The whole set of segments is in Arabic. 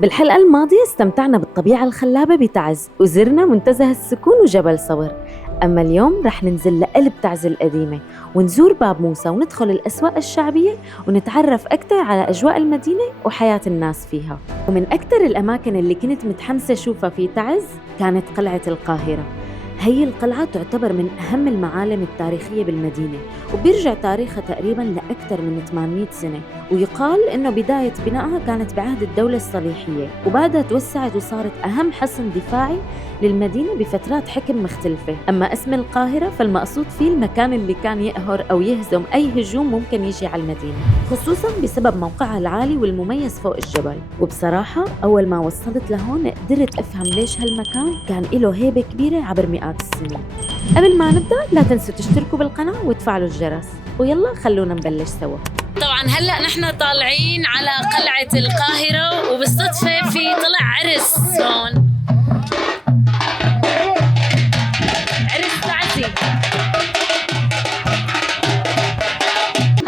بالحلقة الماضية استمتعنا بالطبيعة الخلابة بتعز وزرنا منتزه السكون وجبل صبر. أما اليوم رح ننزل لقلب تعز القديمة ونزور باب موسى وندخل الأسواق الشعبية ونتعرف أكثر على أجواء المدينة وحياة الناس فيها. ومن أكثر الأماكن اللي كنت متحمسة أشوفها في تعز كانت قلعة القاهرة. هي القلعة تعتبر من أهم المعالم التاريخية بالمدينة وبيرجع تاريخها تقريباً لأكثر من 800 سنة، ويقال إنه بداية بنائها كانت بعهد الدولة الصليحية وبعدها توسعت وصارت أهم حصن دفاعي للمدينة بفترات حكم مختلفة. أما اسم القاهرة فالمقصود فيه المكان اللي كان يقهر أو يهزم أي هجوم ممكن يجي على المدينة، خصوصاً بسبب موقعها العالي والمميز فوق الجبل. وبصراحة أول ما وصلت لهون قدرت أفهم ليش هالمكان كان له هيبة كبيرة عبر مئات السنين. قبل ما نبدأ لا تنسوا تشتركوا بالقناة وتفعلوا الجرس، ويلا خلونا نبلش سوا. طبعا هلأ نحن طالعين على قلعة القاهرة وبالصدفة في طلع عرس هون، عرس تعزي.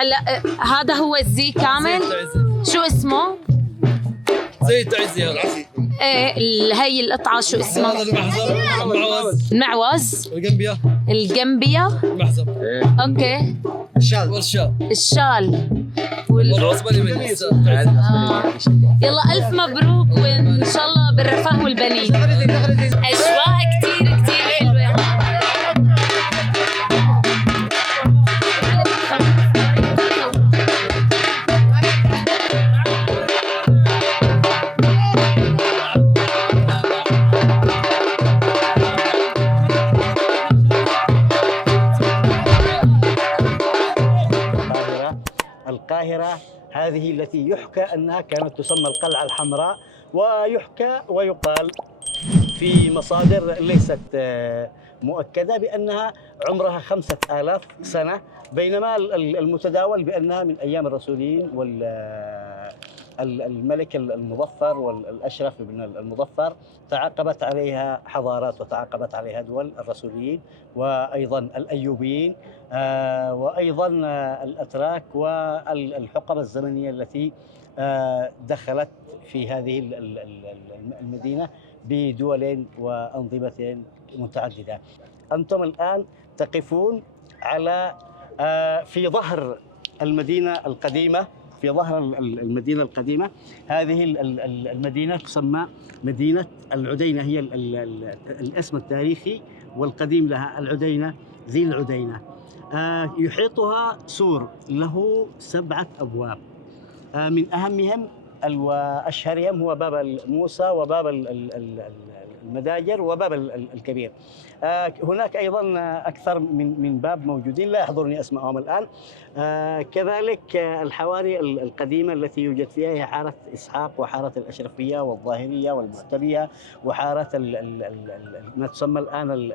هلأ هذا هو الزي كامل، شو اسمه؟ زي تعزي هذا. ايه هي القطعة شو اسمها؟ هذا المحزم، المعوز، الجنبية، المحزم. اوكي. الشال والعصبة اليمنية. يلا ألف مبروك وإن شاء الله بالرفاه والبنين. أجواء كتير حلوة. القاهرة هذه التي يحكى أنها كانت تسمى القلعة الحمراء، ويحكى ويقال في مصادر ليست مؤكدة بأنها عمرها 5000 سنة، بينما المتداول بأنها من أيام الرسولين والملك المظفر والأشرف بن المظفر. تعاقبت عليها حضارات وتعاقبت عليها دول، الرسوليين وأيضا الأيوبيين وأيضا الأتراك والحقبة الزمنية التي دخلت في هذه المدينة بدول وأنظمة متعددة. أنتم الآن تقفون على في ظهر المدينة القديمة، في ظهر المدينة القديمة. هذه المدينة تسمى مدينة العدينة، هي الاسم التاريخي والقديم لها العدينة، ذي العدينة. يحيطها سور له 7 أبواب، من أهمهم وأشهرهم هو باب موسى وباب المداجر وباب الكبير. هناك أيضا أكثر من باب موجودين لا يحضرني أسمائهم الآن. كذلك الحواري القديمة التي يوجد فيها هي حارة إسحاق وحارة الأشرفية والظاهرية والمعتبية وحارة ما تسمى الآن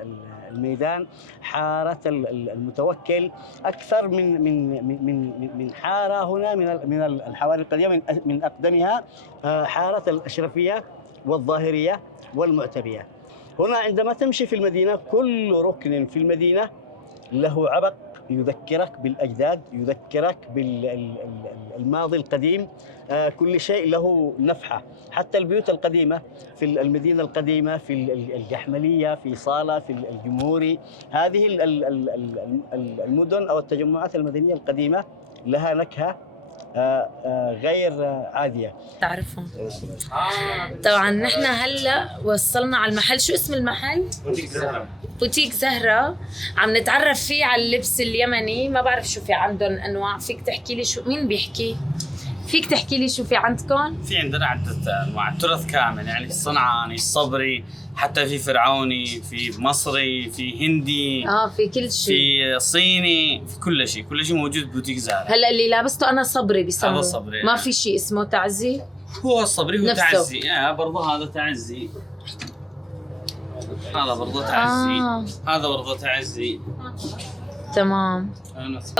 الميدان، حارة المتوكل. أكثر من حارة هنا من الحواري القديمة، من أقدمها حارة الأشرفية والظاهرية والمعتبية. هنا عندما تمشي في المدينة كل ركن في المدينة له عبق يذكرك بالأجداد، يذكرك بالماضي القديم. كل شيء له نفحة، حتى البيوت القديمة في المدينة القديمة، في الجحملية، في صالة، في الجمهوري. هذه المدن أو التجمعات المدنية القديمة لها نكهة غير عادية. تعرفهم طبعا. نحن هلا وصلنا على المحل، شو اسم المحل؟ بوتيك زهرة. عم نتعرف فيه على اللبس اليمني، ما بعرف شو في عندهم انواع. فيك تحكي لي شو، مين بيحكي؟ فيك تحكي لي شو في عندكم؟ في عندنا عدة انواع، تراث كامل، يعني الصنعاني، الصبري، حتى في فرعوني، في مصري، في هندي، في كل شيء، في صيني، في كل شيء موجود بوتيك زهرة. هلا اللي لابسته انا صبري بيسموه، هذا صبري. ما في شيء اسمه تعزي. هو الصبري هو نفسه. تعزي. برضه هذا تعزي، هذا برضه تعزي، هذا برضه تعزي. تمام.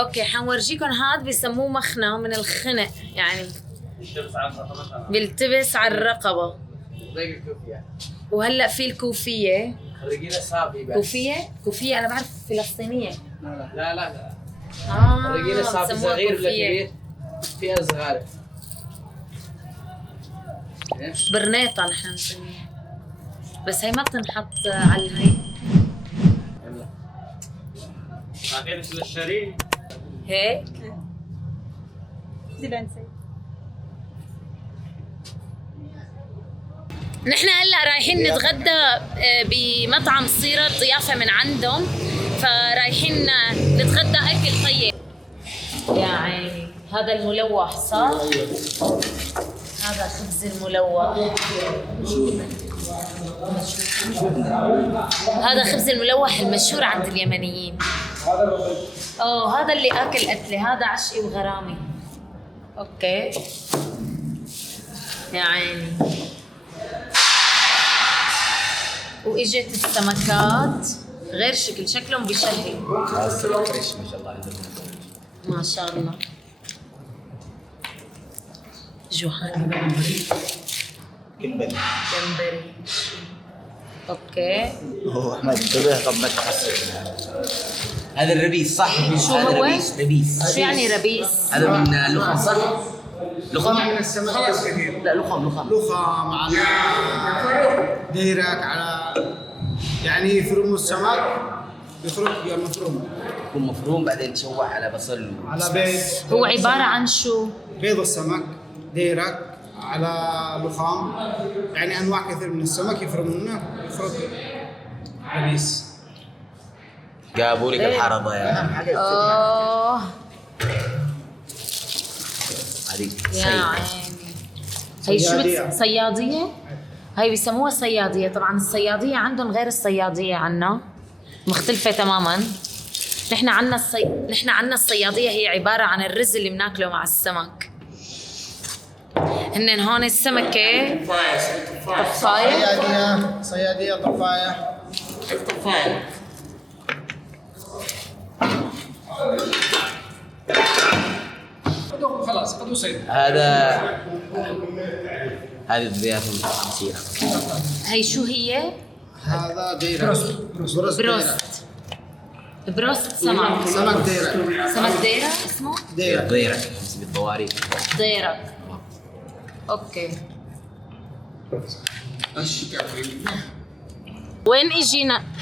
اوكي حنورجيكم. هذا بيسموه مخنة من الخنق، يعني بيلتبس على الرقبة. وهلا في الكوفية. رجيلة صافي بس. كوفية أنا بعرف فلسطينية. لا. رجيلة صافي صغير ولا كبير؟ في أصغر. برنيطة نحن نسميها، بس هي ما بتنحط على الهي. اعطيتك للشريك هيك نحن هلا رايحين نتغدى بمطعم صيرة ضيافة من عندهم، فرايحين نتغدى أكل طيب. يا عيني هذا الملوح صح؟ هذا خبز الملوح. هذا خبز الملوح المشهور عند اليمنيين. هذا اللي آكل قتلة، هذا عشقي وغرامي. اوكي يا عيني. واجت السمكات غير شكل، شكلهم بشهي. السمك فريش ما شاء الله. ما شاء الله. جوهان جمبري. اوكي. هو احمد انتبه قبل ما تحسن. هذا الربيس صح؟ شو هذا هو؟ ربيس. شو يعني ربيس؟ هذا من لخم صح؟ لخم؟ من السمك الكبير. لا لخم. لخم على ديرك على يعني يفرموا السمك، يفرم يا مفروم يكون مفروم بعدين تشوح على بصل على بيض. هو عبارة عن شو؟ بيض السمك، ديرك على لخام، يعني انواع كثير من السمك يفرمونه، يفرم ربيس. جابوا لك الحرضه يا هذه يا عيني. هي شو صيادية؟ هي بيسموها صيادية. طبعا الصيادية عندهم غير الصيادية عنا، مختلفة تماما. نحن عنا الصيادية هي عبارة عن الرز اللي بناكله مع السمك. هن هون السمكة طفاية. صيادية طفاية. خلاص قد وصل. هذه الضيافه المسيره. هي شو هي؟ هذا ديرك. بروست سمك. سمك ديرك. سمك ديرة اسمه؟ ديرك. ضيرك بالضواريك. ديرك. اوكي.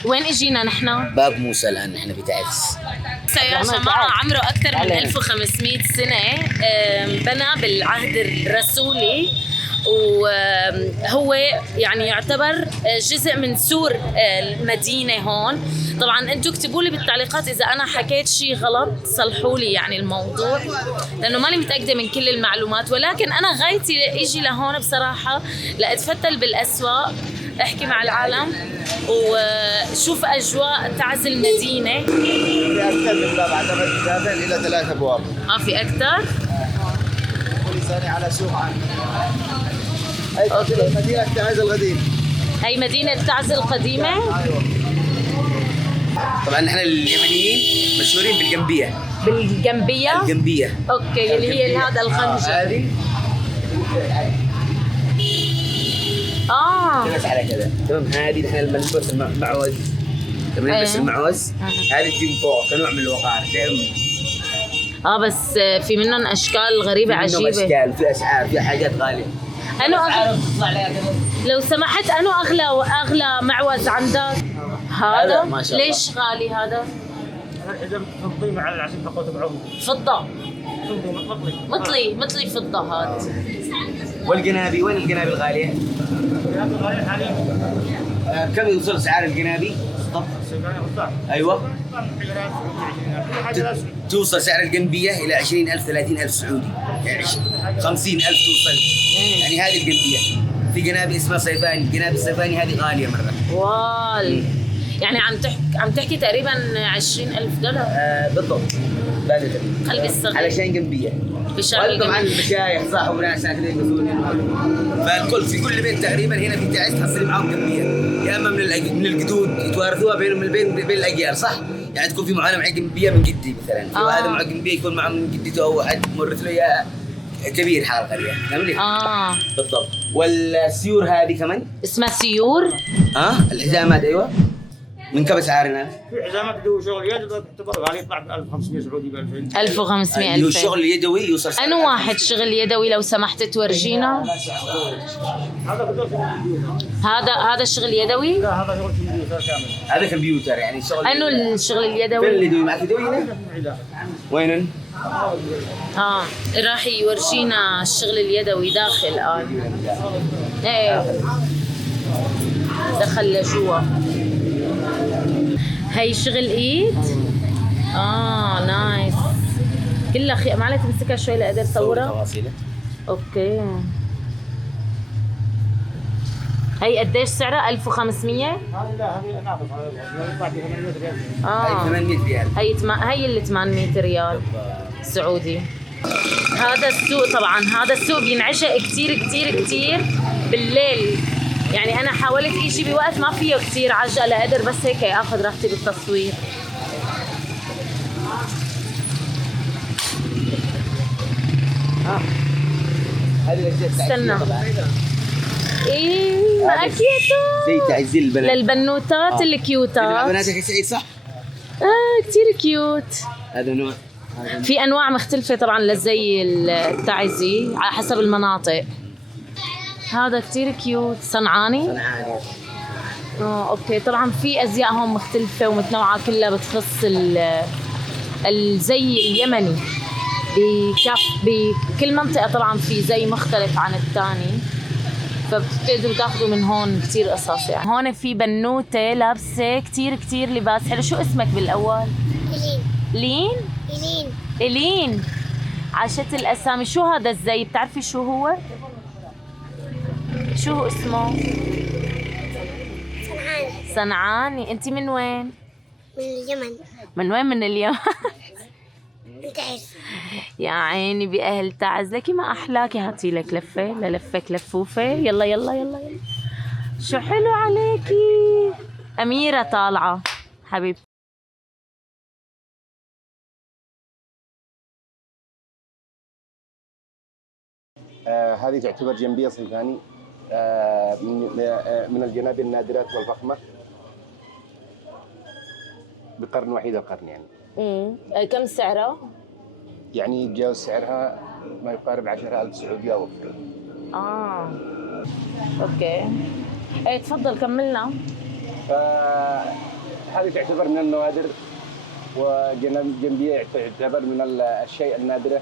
وين اجينا نحن؟ باب موسى الان نحن في تعز. يا جماعة عمره أكثر من 1500 سنة، بنى بالعهد الرسولي، وهو يعني يعتبر جزء من سور المدينة هون. طبعا انتم اكتبوا لي بالتعليقات إذا أنا حكيت شيء غلط، صلحوا لي يعني الموضوع، لأنه ماني متأكدة من كل المعلومات. ولكن أنا غايتي إجي لهون بصراحة لأتفتل بالأسواق، احكي مع العالم وشوف اجواء تعز المدينه. في اكثر من باب، اعتقد بابين الى 3 ابواب. في اكثر؟ كل ثاني على سوق عام. هي مدينه تعز القديم. هي مدينه تعز القديمه. ايوه. طبعا نحن اليمنيين مشهورين بالجنبيه. الجنبيه اوكي، اللي هي هذا الخنجر. هذه تلبس على كذا تمام. هذه نحن لما نلبس المعوز، لما نلبس المعوز هذه تجي من فوق كنوع من الوقار. بس في منهم اشكال غريبه عجيبه. في اشكال، في اسعار، في حاجات غاليه. انو لو سمحت، انو اغلى معوز عندك؟ هذا ما شاء الله. ليش غالي هذا؟ اذا تنظيم على عشان تاخذ بعوض فضه. مثلي فضه هذا. والجنابي وين الجنابي الغاليه؟ كم يوصل سعر الجنابي؟ ايوه توصل سعر الجنبيه الى 20,000 30,000 سعودي، يعني 50,000 توصل. يعني هذه الجنبيه. في جنابي اسمها صيفاني، الجنابي الصيفاني هذه غاليه مره. يعني عم تحكي تقريبا 20,000 دولار. بالضبط. قلبي الصغير علشان جنبيه. طبعا المشايخ صاحوا ناس كذا يقصون. فالكل في كل بيت تقريبا هنا في تعز تحصل معاهم جنبيه، يا اما من الجدود يتوارثوها بين الاجيال، صح؟ يعني تكون في معانا معي جنبيه من جدي مثلا، وهذا معه جنبيه يكون معه من جدته او حد مورث له اياه كبير حال القريه، فهمتني؟ بالضبط. والسيور هذه كمان اسمها سيور. الحزامات ايوه. من كم اسعارنا؟ في حزامات اللي هو شغل يد تعتبر غالي يطلع ب 1500 سعودي ب 2000. 1500 اللي هو 2000. الشغل اليدوي يوصل أنو واحد شغل يدوي لو سمحت تورجينا؟ هذا بدور شغل كمبيوتر. هذا الشغل يدوي؟ لا هذا شغل كمبيوتر كامل. هذا كمبيوتر يعني شغل. أنو الشغل فين اليدوي؟ اليدوي معك يدوي هنا؟ وين؟ راح يورجينا الشغل اليدوي داخل الآن. ايه دخل لجوا. هي شغل ايد؟ نايس. كلها معلش تمسكها شوي لأقدر صورها؟ تفاصيله. اوكي. هي قديش سعرها؟ 1500؟ هذه لا هذه ناقص يطلع ب 800 ريال. هاي 800 ريال. هي اللي 800 ريال سعودي. هذا السوق طبعا، هذا السوق بينعشق كتير كتير كتير بالليل. يعني انا حاولت اجي بوقت ما فيه كتير عجقه لقدر بس هيك اخذ راحتي بالتصوير. هذه الاشياء استنى. ايه ماكيتو زي تعزيز البنات للبنوتات الكيوتات. بناتك يا سعيد صح؟ كتير كيوت. هذا نوع. في انواع مختلفه طبعا للزي التعزي على حسب المناطق. هذا كتير كيوت. صنعاني؟ صنعاني. اوكي. طبعا في ازياء هون مختلفه ومتنوعه كلها بتخص الزي اليمني. بكل منطقه طبعا في زي مختلف عن الثاني، فبتقدروا تاخذوا من هون كتير قصص. يعني هون في بنوته لابسه كتير كتير لباس حلو. شو اسمك بالاول؟ لين. إلين. عاشت الاسامي. شو هذا الزي؟ بتعرفي شو هو؟ شو هو اسمه؟ صنعاني. انت من وين؟ من اليمن. من وين؟ من اليمن. تعز. يا عيني بأهل تعز. لكي ما أحلاكي. هاتي لك لفة للفك لفوفة. يلا يلا يلا يلا. شو حلو عليكي. أميرة طالعة حبيبتي. هذه تعتبر جنبية صيفاني من الجنابي النادرات والفخمة بقرن وحيد القرن يعني. كم سعرها؟ يعني يتجاوز سعرها ما يقارب 10,000 سعودي أو أكثر. أوكي. إيه تفضل كملنا. فهذه تعتبر من النوادر، وجنبية تعتبر من الشيء النادرة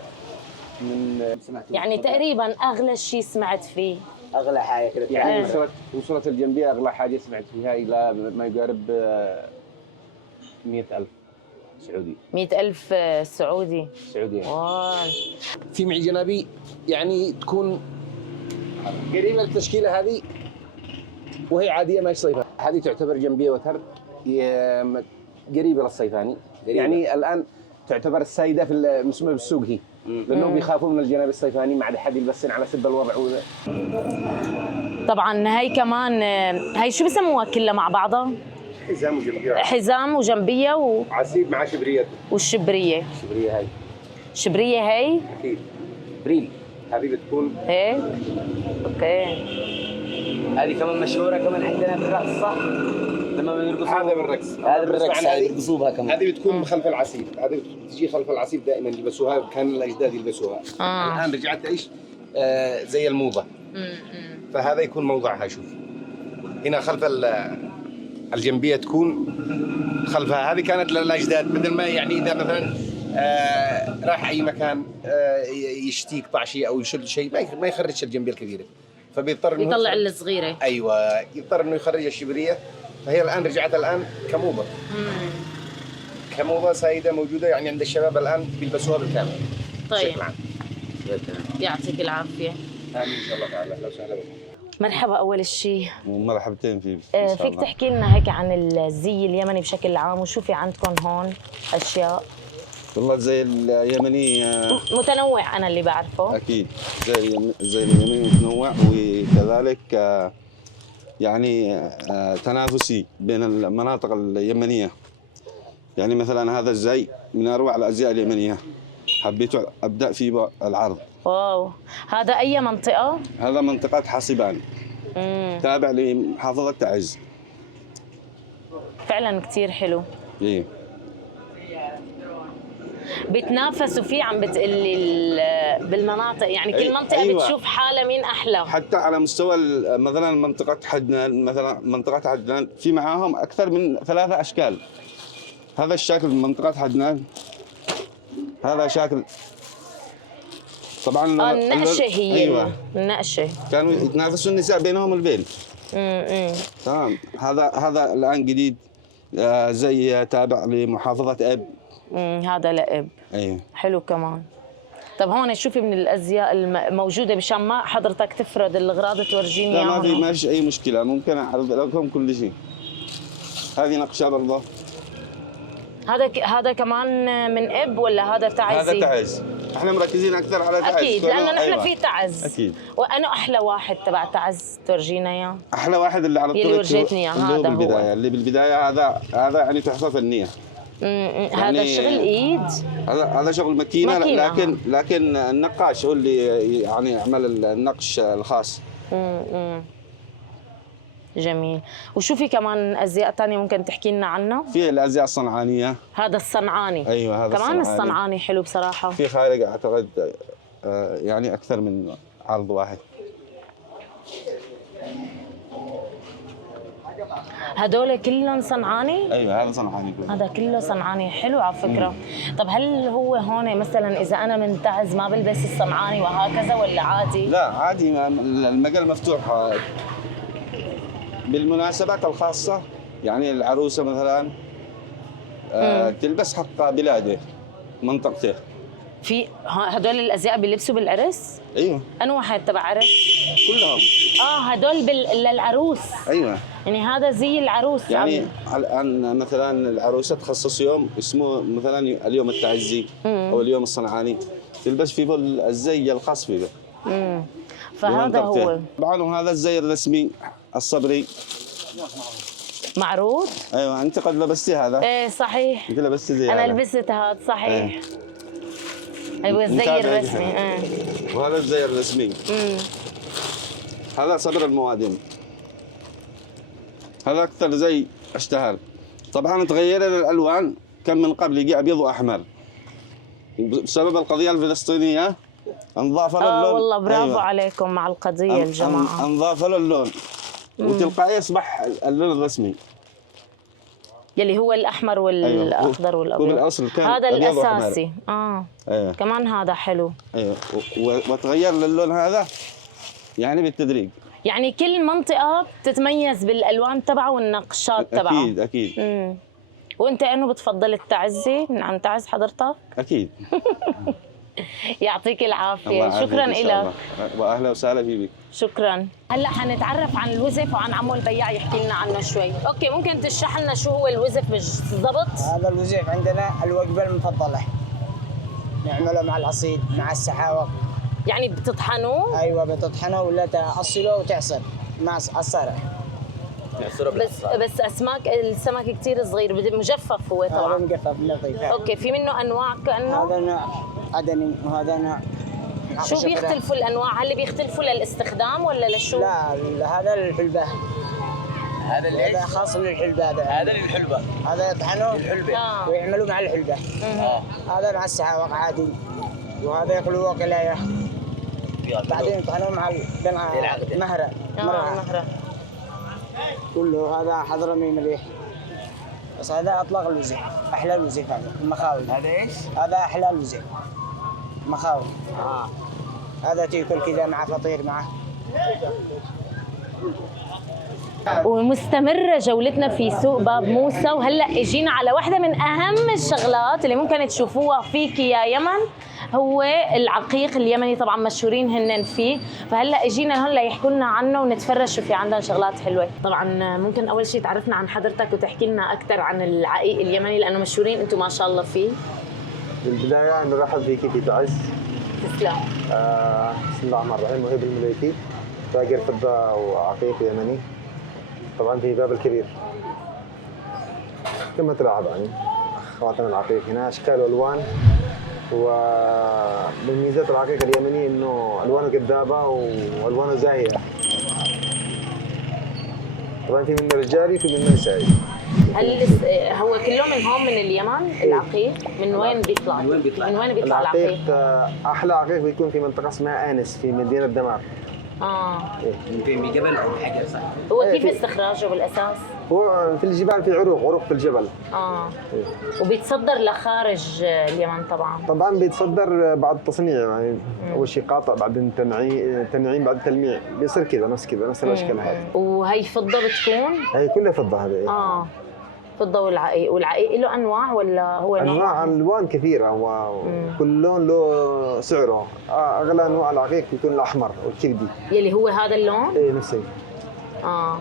من يعني تقريبا أغلى شيء سمعت فيه. اغلى حاجه كده يعني وصلت الجنبية أغلى حاجة سمعت فيها إلى ما يقارب 100,000 سعودي. 100,000 سعودي. في معي جنابي يعني تكون قريبة للتشكيلة هذه وهي عادية ما هي صيفة. هذه تعتبر جنبية وتر قريبة للصيفاني. يعني الآن تعتبر السائدة في المسمى بالسوق هي، لأنهم بيخافوا من الجنابي الصيفاني ما عاد حد يلبسن على سب الوضع. طبعا هي كمان هي شو بسموها كلها مع بعضها؟ حزام وجنبية. حزام وجنبية عسيب مع شبرية. والشبرية. شبرية هاي. شبرية هي؟ أكيد. بريل. هذه بتكون. ايه. اوكي. هذه كمان مشهوره كمان عندنا بالرقص صح؟ لما بنرقص. هذا بالرقص. هذا بالرقص. هذه بيرقصوا بها كمان. هذه بتكون خلف العسيب. هذه بتجي خلف العسيب دائما يلبسوها، كان الاجداد يلبسوها. الان رجعت تعيش زي الموضه. فهذا يكون موضعها. شوف هنا خلف الجنبيه تكون خلفها. هذه كانت للاجداد بدل ما يعني اذا مثلا راح اي مكان يشتي يقطع شيء او يشد شيء ما يخرجش الجنبيه الكبيره، فبيضطر انه يطلع الصغيره. ايوه يضطر انه يخرج الشبريه. فهي الان رجعت الان كموضه. كموضه سائده موجوده يعني عند الشباب الان بيلبسوها بالكامل. طيب يعطيك العافيه. امين ان شاء الله تعالى. اهلا وسهلا بك. مرحبا. اول شيء مرحبتين فيك. فيك تحكي لنا هيك عن الزي اليمني بشكل عام وشو في عندكم هون اشياء؟ والله الزي اليمني متنوع. انا اللي بعرفه اكيد زي اليمني متنوع، وكذلك يعني تنافسي بين المناطق اليمنية. يعني مثلا هذا الزي من اروع الازياء اليمنية، حبيت ابدا في العرض. واو. هذا اي منطقة؟ هذا منطقة حصيبان، تابع لمحافظة تعز. فعلا كتير حلو. ايه بتنافسوا فيه، عم بتقلي بالمناطق، يعني كل منطقة أيوة. بتشوف حالها مين أحلى. حتى على مستوى مثلا منطقة حدنان، مثلا منطقة حدنان في معاهم أكثر من 3 أشكال. هذا الشكل من منطقة حدنان، هذا شكل طبعا النقشة هي. أيوة. النقشة كانوا يتنافسوا النساء بينهم البين. تمام. هذا الآن جديد، زي تابع لمحافظة أب. هذا لأب. ايوه حلو كمان. طب هون شوفي من الازياء الموجوده مشان ما حضرتك تفرد الاغراض تورجيني لا اياهم. ما في اي مشكله، ممكن اعرض لكم كل شيء. هذه نقشه برضه. هذا كمان من اب ولا هذا تعزي؟ هذا تعز. احنا مركزين اكثر على تعز. اكيد لانه نحن أيوة. في تعز. اكيد. وانا احلى واحد تبع تعز تورجينا اياه. احلى واحد اللي على اللي ورجيتني اياه هذا بالبداية. هو اللي بالبدايه هذا يعني تحفه فنيه. هذا شغل ايد. هذا شغل ماكينه، لكن النقاش هو اللي يعني يعمل النقش الخاص. جميل. وشو في كمان ازياء ثانيه ممكن تحكي لنا عنها؟ في الازياء الصنعانيه. هذا الصنعاني. ايوه هذا كمان الصنعاني حلو بصراحه. في خارج اعتقد يعني اكثر من عرض واحد. هدول كلهم صنعاني؟ ايوه هذا صنعاني كله. هذا كله صنعاني حلو على فكره. طب هل هو هون مثلا اذا انا من تعز ما بلبس الصنعاني وهكذا ولا عادي؟ لا عادي، المجال مفتوح. بالمناسبات الخاصه يعني العروسه مثلا تلبس حق بلاده منطقته. في هدول الازياء بيلبسوا بالعرس؟ ايوه. انو واحد تبع عرس؟ كلهم. هدول للعروس. ايوه. يعني هذا زي العروس. يعني الان مثلا العروسه تخصص يوم اسمه مثلا اليوم التعزي او اليوم الصنعاني، تلبس فيه الزي الخاص فيه. فهذا هو. طبعا وهذا الزي الرسمي الصبري. معروض؟ ايوه انت قد لبستي هذا. ايه صحيح. انت لبستي زي انا هذا. لبست هذا صحيح. ايوه الزي الرسمي. وهذا الزي الرسمي. هذا صبر الموادم. هذا اكثر زي اشتهر. طبعا تغير الالوان، كان من قبل يجي ابيض واحمر بسبب القضيه الفلسطينيه. انضاف له اللون. والله برافو عليكم مع القضيه يا جماعه. انضاف له اللون وتلقائي يصبح اللون الرسمي يلي هو الاحمر والاخضر والابيض. بالاصل كان هذا الاساسي. أيوة. كمان هذا حلو. ايوه وتغير للون هذا يعني بالتدريج. يعني كل منطقه بتتميز بالالوان تبعها والنقشات تبعها. اكيد اكيد. وانت انه بتفضل التعزي من عن تعز حضرتك؟ اكيد. يعطيك العافيه. شكرا لك. واهلا وسهلا فيك. شكرا. هلا حنتعرف عن الوزف وعن عمو البياع يحكي لنا عنه شوي. اوكي ممكن تشرح لنا شو هو الوزف بالضبط؟ هذا الوزف عندنا الوجبه المفضله، نعمله مع العصيد مع السحاوق. يعني بتطحنوه؟ ايوه بتطحنه ولا تأصله وتعصر مع الصرع. بس السمك كثير صغير، مجفف هو طبعا. مجفف لطيف. اوكي في منه انواع كانه؟ هذا نوع عدني وهذا نوع. شو بيختلفوا الانواع؟ هل بيختلفوا للاستخدام ولا لشو؟ لا هذا للحلبة. هذا خاص للحلبة. هذا للحلبة. هذا يطحنوه للحلبة ويعملوا مع الحلبة. هذا مع السحاوق عادي، وهذا يقلوه قلاية. بعدين يطحنوه مع مهرة. مهرة. كله هذا حضرمي مليح. بس هذا اطلق الوزيف، احلى الوزيف هذا المخاول. هذا ايش؟ هذا احلى الوزيف مخاول. هذا تاكل كذا مع فطير معه. ومستمرة جولتنا في سوق باب موسى، وهلا اجينا على واحدة من أهم الشغلات اللي ممكن تشوفوها فيك يا يمن، هو العقيق اليمني. طبعا مشهورين هن فيه، فهلا اجينا هون ليحكوا لنا عنه ونتفرج شو في عندهم شغلات حلوة. طبعا ممكن أول شيء تعرفنا عن حضرتك وتحكي لنا أكثر عن العقيق اليمني لأنه مشهورين أنتم ما شاء الله فيه. بالبداية نرحب فيك في تعز. تسلم. بسم الله الرحمن الرحيم. وهيب المليكي، تاجر فضة وعقيق يمني، طبعا في باب الكبير. كما تلاحظ يعني خواتم العقيق هنا اشكال والوان، ومن ميزات العقيق اليمني انه الوانه جذابه والوانه زاهيه. طبعا في منه رجالي وفي منه نسائي. هو كله من هون من اليمن العقيق؟ من وين بيطلع؟ من وين بيطلع العقيق؟ احلى عقيق بيكون في منطقه اسمها انس في مدينه دمار. من فين؟ بجبل او بحجر صح؟ هو كيف استخراجه بالاساس؟ هو في الجبال، في عروق في الجبل. وبيتصدر لخارج اليمن طبعا. طبعا بيتصدر بعد تصنيع، يعني اول شيء قاطع، بعدين تنعيم، بعد تلميع، بيصير كذا نفس الاشكال هذه. وهي فضه بتكون؟ هي كلها فضه هذه. فضه والعقيق له انواع ولا هو انواع؟ الوان كثيره، وكل لون له سعره. اغلى انواع العقيق يكون الاحمر والكبدي. يلي هو هذا اللون؟ ايه نفسه.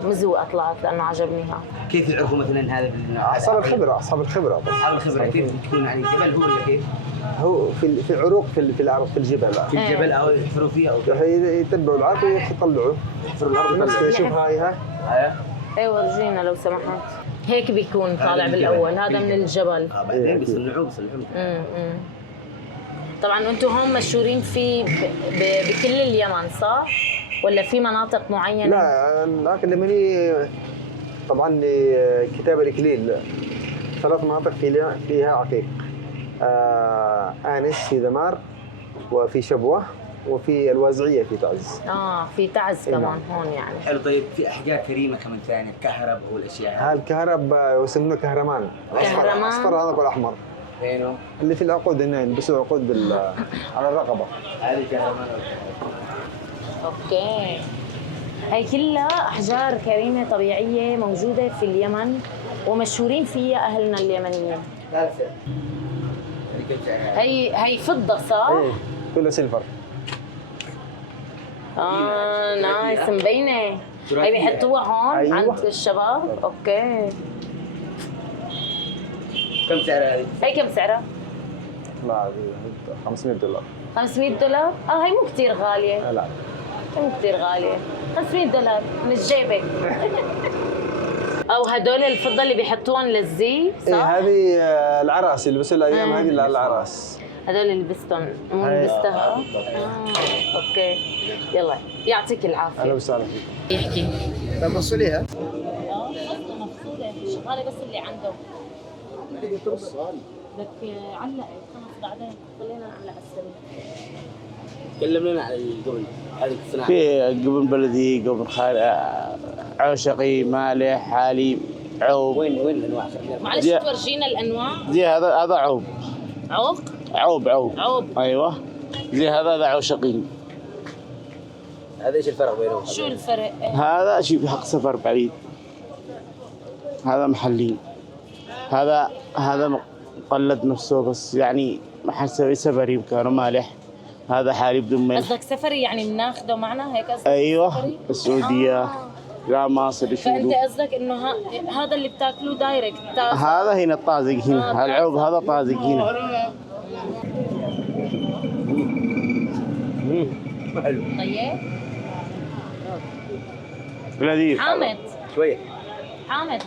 مزوقه طلعت لانه عجبني هذا. كيف يعرفوا مثلا هذا اصحاب الخبره؟ اصحاب الخبره كيف تكون يعني جبل هو ولا كيف؟ هو في عروق في الجبل. في الجبل او يحفروا فيها او يتبعوا العرق ويطلعوا، يحفروا الارض نفس كذا. شوف هاي ايه ورجينا لو سمحت. هيك بيكون طالع بالاول، هذا من الجبل. بعدين بيصنعوه. طبعا انتم هون مشهورين فيه بكل اليمن صح؟ ولا في مناطق معينه؟ لا، الاكل اليمني طبعا كتاب الاكليل 3 مناطق فيها عقيق. انس في دمار، وفي شبوه، وفي الوازعيه في تعز. في تعز كمان هون يعني. حلو. طيب في احجار كريمه كمان ثانيه، الكهرب والاشياء هذه؟ الكهرب يسمونه كهرمان. الاصفر هذا والأحمر. فينه؟ اللي في العقود هنا، يلبسوا عقود على الرقبه. هذه كهرمان. اوكي. هي كلها احجار كريمه طبيعيه موجوده في اليمن ومشهورين فيها اهلنا اليمنيين. هي فضه صح؟ ايه كلها سيلفر. نايس مبينه. هي بيحطوها هون عند الشباب. اوكي. كم سعرها هذه؟ هي كم سعرها؟ لا $500. $500؟ هي مو كثير غاليه. لا مو كثير غاليه. $500 من جيبك. او هدول الفضه اللي بيحطوهم للزي صح؟ ايه هذه العراس يلبسوا الايام هذه للعراس. هدول اللي لبستهم مو لبستها؟ اوكي. يلا يعطيك العافيه. اهلا وسهلا فيك. يحكي مفصوليها؟ مفصوله شغاله بس اللي عنده. بدك علقت خلص بعدين خلينا نعلق السريع. تكلم لنا عن الجبن هذه الصناعه. في جبن بلدي، جبن عشقي، مالح، حليب، عوب. وين الانواع؟ معلش تورجينا الانواع. زي هذا عوب. عوب. ايوه. زي هذا عشقي. هذا ايش الفرق بينهم؟ شو الفرق؟ هذا شيء حق سفر بعيد، هذا محلي، هذا مقلد نفسه بس يعني محل سفري بكانه مالح. هذا حليب بدون ملح. قصدك سفري يعني بناخده معنا هيك قصدك؟ ايوه السعوديه. لا مصر. فانت قصدك انه هذا اللي بتاكلوه دايركت؟ هذا هنا طازج هنا. العوب هذا طازج هنا. حلو. طيب لذيذ. حامد شويه. حامد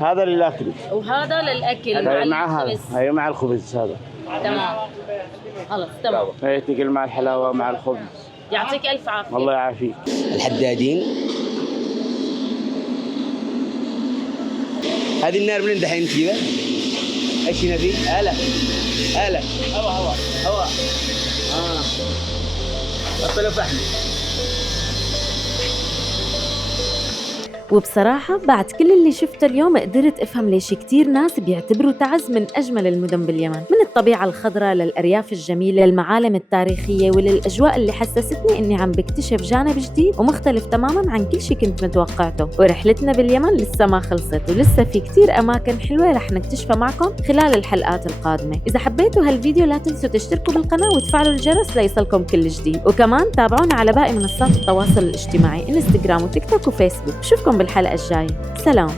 هذا للاكل وهذا للاكل مع هذا. هي مع الخبز هذا. تمام خلص تمام. هي تاكل مع الحلاوه مع الخبز. يعطيك الف عافيه. الله يعافيك. الحدادين. هذه النار من دحين كذا. ايش هنا فيه؟ هلا هواء. بطلوا فحم. وبصراحة بعد كل اللي شفته اليوم قدرت أفهم ليش كتير ناس بيعتبروا تعز من أجمل المدن باليمن، من الطبيعة الخضراء للأرياف الجميلة للمعالم التاريخية وللأجواء اللي حسستني إني عم بكتشف جانب جديد ومختلف تماماً عن كل شي كنت متوقعته. ورحلتنا باليمن لسه ما خلصت ولسه في كتير أماكن حلوة رح نكتشفها معكم خلال الحلقات القادمة. إذا حبيتوا هالفيديو لا تنسوا تشتركوا بالقناة وتفعلوا الجرس ليصلكم كل جديد، وكمان تابعونا على باقي منصات التواصل الاجتماعي انستغرام وتيك توك وفيسبوك. بشوفكم بالحلقة الجاية. سلام.